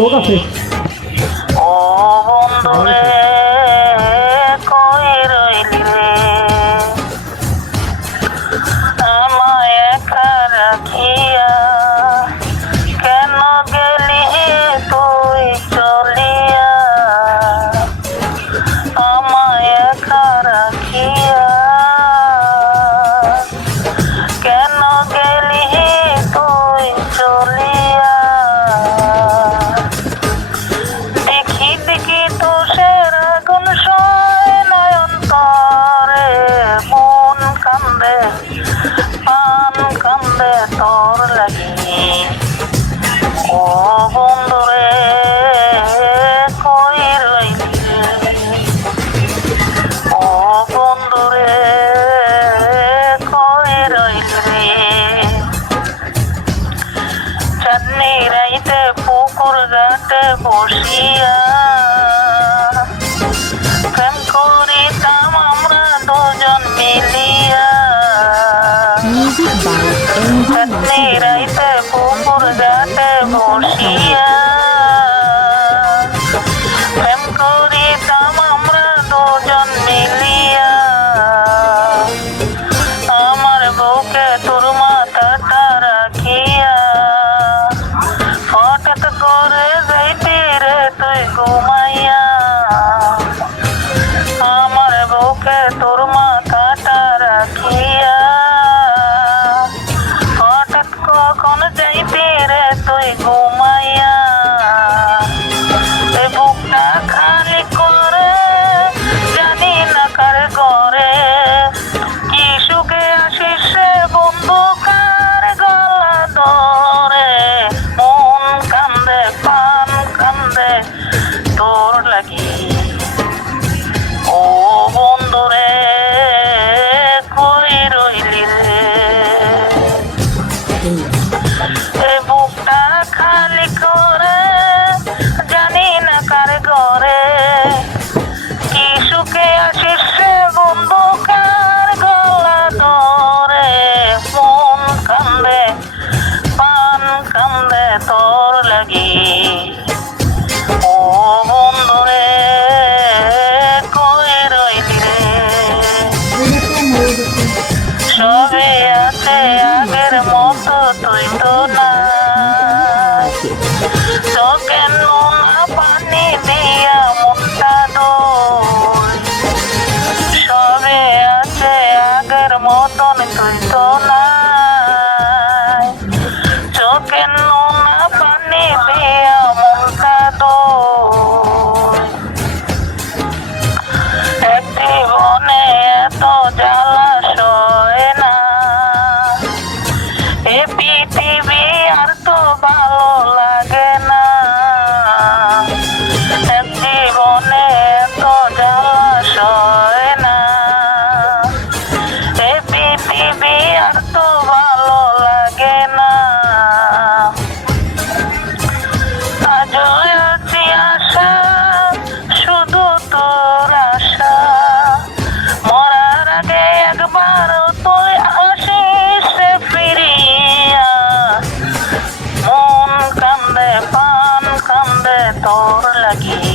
লোক আছে। ও বন্ধুরে কই রইলি রে, আমায় একা রাখিয়া কেন গেলি তুই চলিয়া, আমায় একা রাখিয়া কেন গেলি তুই চলিয়া। দেখি দেখি তুষের আগুন সয় নয়ন তরে, মন কান্দে প্রাণ কান্দে তোর লাগি। ও বন্ধুরে কই রইলি রে, ও বন্ধুরে কই রইলি রে। চাঁদনি রাইতে পুকুর ঘাটে বসিয়া প্রেম করিতাম আমরা দুজন মিলিয়া। চাঁদনি রাইতে পুকুর ঘাটে বসিয়া প্রেম করিতাম আমরা দুজন মিলিয়া। আমার বুকে তোর মাথাটা রাখিয়া হঠাৎ করে যাইতি রে তুই ঘুমাইয়া। আমার বুকে তোর মাথাটা রাখিয়া হঠাৎ কখন যাইতি রে তুই ঘুমাইয়া। এই বুকটা খালি করে জানি না কার ঘরে, কি সুখে আসিস রে বন্ধু কার গলা ধরে। মন কান্দে প্রাণ কান্দে তোর লাগি। ও বন্ধুরে কই রইলি রে, এ বুকটা খালি করে জানি না কার ঘরে, কি সুখে আসিস রে বন্ধু কার গলা ধরে। মন কান্দে প্রাণ কান্দে তোর লাগি। ও বন্ধুরে কই রইলি রে, সবে আছে আগের মতো তুই তো নাই। চোখে নুন পানি দিয়া মনটা দোয়, সবে আছে আগের মতন তুই তো নাই। চোখে নুন পানি দিয়া মনটা দোয়, এক জীবনে এত জ্বালা সয় না, এ পৃথিবী আর তো ভালো লাগে না। এক জীবনে এত জ্বালা সয় না, এ পৃথিবী আর তো ভালো লাগে না। আজও আছি আশা শুধু তোর আশা, মরার আগে একবারও তুই আসিস রে ফিরিয়া। মন কান্দে প্রাণ কান্দে তোর লাগি।